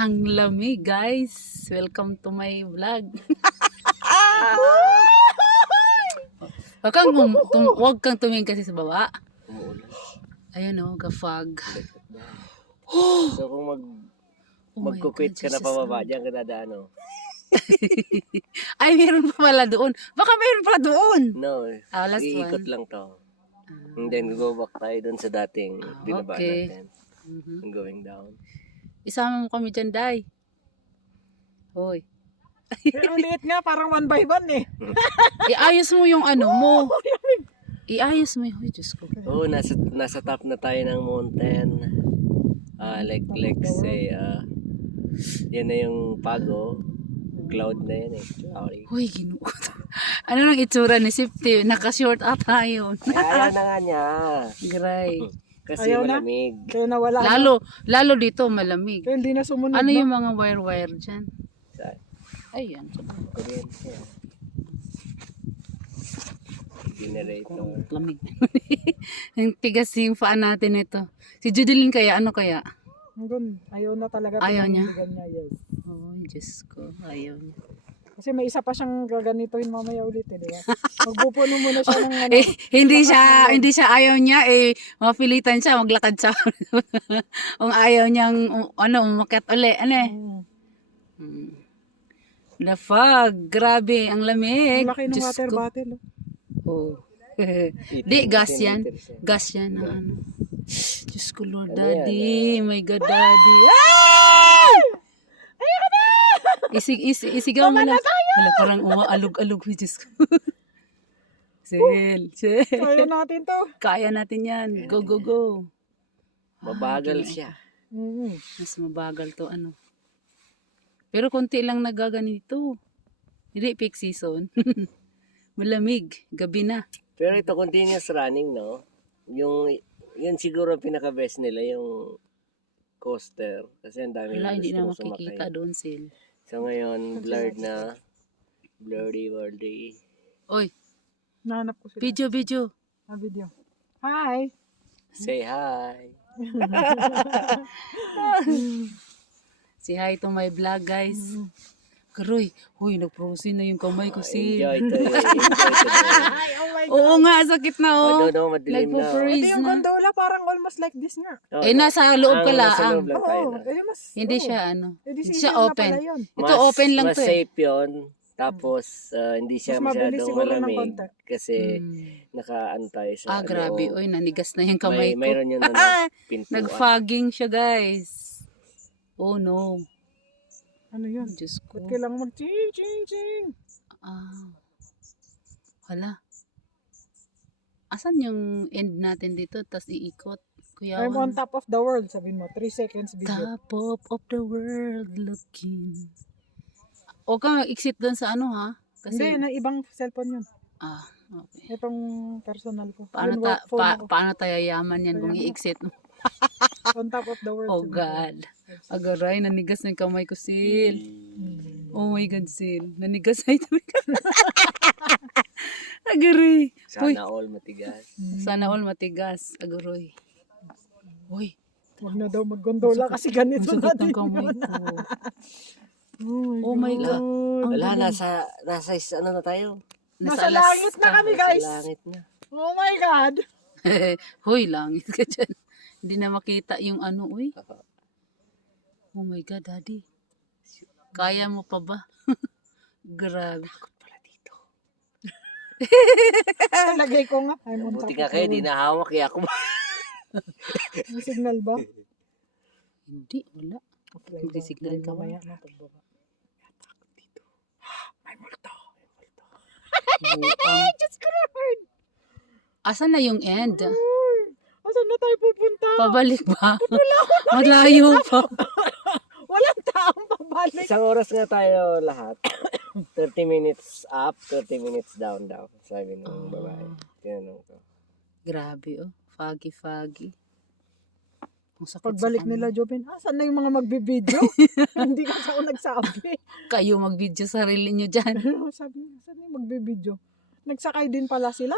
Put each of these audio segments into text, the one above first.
Ang lamig, guys. Welcome to my vlog. Huwag kang tumingin kasi sa baba. Umuulan. Ayun o, gafag. So kung Oh my magkukwit God, ka na Jesus pababa, Lord. diyan ka dadaan, oh. Ay, meron pa pala doon. Baka meron pa doon. No, Last iikot one. lang to. And then go back tayo dun sa dating binaba okay. natin. Going down. Isama mo kami dyan, Day. Hoy. Ang liit nga, parang 1 by 1 eh. Iayos mo yung ano mo. Iayos mo yung... Ay, Diyos ko. Oo, nasa top na tayo ng mountain. Like say, yan na yung Pago. Cloud na yan eh. Sorry. Hoy, ginoo. Ano nang itsura ni Sifty? Naka-short ata yun. Ayaw na nga niya. Gray. Kasi Ayaw na? malamig. Kaya nawala. Lalo dito malamig. Kaya hindi na sumunod. Ano no? yung mga wire-wire dyan? Saan? Ayan. Kuryente. Generator. Lamig. Ang tigas yung paa natin ito. Si Judeline kaya, ano kaya? Doon, ayaw na talaga. Ayaw niya? Niya, yes. Oh, Diyos ko. Ayaw niya. Kasi may isa pa siyang gaganitohin mamaya ulit eh, di ba? Magpupuno muna siya ng ano. Eh, hindi siya ayaw niya, eh, mapilitan siya, maglakad siya. Kung ayaw niyang, umakyat uli, ano eh. The fog, grabe, ang lamig. Ang laki ng Diyos water ko. bottle. Oh. Di, gas yan. 18 liters yan. Gas yan, na ano. Diyos ko, Lord, Ano yan, Daddy. My God, Daddy. Ay! Ayoko na! Isigaw mo na. Wala, parang umaalog-alog. Diyos ko. Sel. Kaya natin to. Kaya natin yan. Go, go, go. Mabagal siya. Mas mabagal to, ano. Pero konti lang nagaganito. Hindi peak season. Malamig. Gabi na. Pero ito continuous running, no? Yun siguro ang pinaka-best nila, yung coaster. Kasi ang dami Wala, hindi na gustong makikita sumakay. doon, Sil. So ngayon, blurred na. Blurry. Oy, Nahanap ko sila. video. Ah, video. Hi! Say hi. Say hi to my vlog, guys. Karoy, huy, nag-frozen na yung kamay ko, Sil. Enjoy to. Enjoy to. Oh my Oo nga, sakit na, oh. No, madilim na. Nagpo-freeze Hindi yung na. gondola, parang almost like this nga. Oh, Eh, nasa loob ka nasa lang. loob lang tayo Oo, na. mas, Hindi oo. siya, ano. Hindi Hindi siya na open. pala yun. Ito, open lang mas to, eh. safe yun. Tapos, hindi siya Mas mabilis masyadong siguro ng malamig. konti. Kasi, nakaantay sa Grabe. loob. Oy, nanigas na yung kamay ko. Mayroon yun na pintuan. Nag-fogging siya, guys. Oh, no. Ano yun? Diyos ko. Ba't kailangan mag-ching? Hala. Asan yung end natin dito? Tapos iikot. Kuya, I'm on top of the world, sabihin mo. 3 seconds video. top of the world looking. O ka exit doon sa ano, ha? Hindi, Kasi, na ibang cellphone yun. okay. Itong personal ko. Paano, Yun, work phone ako. paano tayo yaman yan kung i-exit mo? On top of the world. Oh, sabihin mo. God. Agaray, nanigas na yung kamay ko, Sil. Oh my God, Sil. Nanigas na yung kamay. Agaray. Uy, Sana all matigas. sana all matigas. Agaroy. Uy, Huwag na daw mag-gondola kasi ganito sakit natin ng kamay yun. ko. Oh my God. Ang Wala, galing. nasa ano na tayo? Nasa alas langit na ka. kami, guys. Sa langit na. Oh my God. Hoy, langit ka dyan. Hindi na makita yung ano, uy. Oh my God, Daddy. Kaya mo pa ba? Grabe. Pala dito. Talagay ko nga. I'm on top Buti of nga the kayo, di world. nahawak kaya ako. May signal ba? Hindi, wala. Hindi signal ka ba? Mamaya na pagbaba. May multo. Buang. Diyos ko Lord. Asan na yung end? Asan na tayo pupunta? Pabalik ba? Malayo pa. Walang taong pabalik. Isang oras nga tayo lahat. 30 minutes up, 30 minutes down. Sabi ng babae. Tinanong ko. Grabe, oh. Foggy. Ang sakit Pagbalik sa kamay. nila, Jobin, asan na yung mga magbibideo? Hindi kasi ako nagsabi. Kayo mag-video sarili nyo dyan. Sabi niya, asan na yung magbibideo? Nagsakay din pala sila.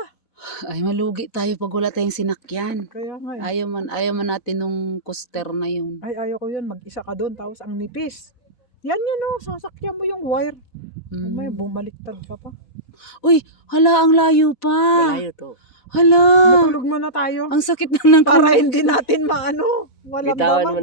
Ay, malugi tayo pag wala tayong sinakyan. Kaya nga eh. Ayaw man natin nung coaster na yun. Ay, ayaw ko yun. Mag-isa ka doon, tapos ang nipis. Yan yun oh, sasakyan mo yung wire. May Mm. bumaliktad ka pa. Uy, hala, ang layo pa. Malayo to. Hala, Matulog muna tayo. ang sakit na ng Para hindi natin maano. Walang Bitawan daman. mo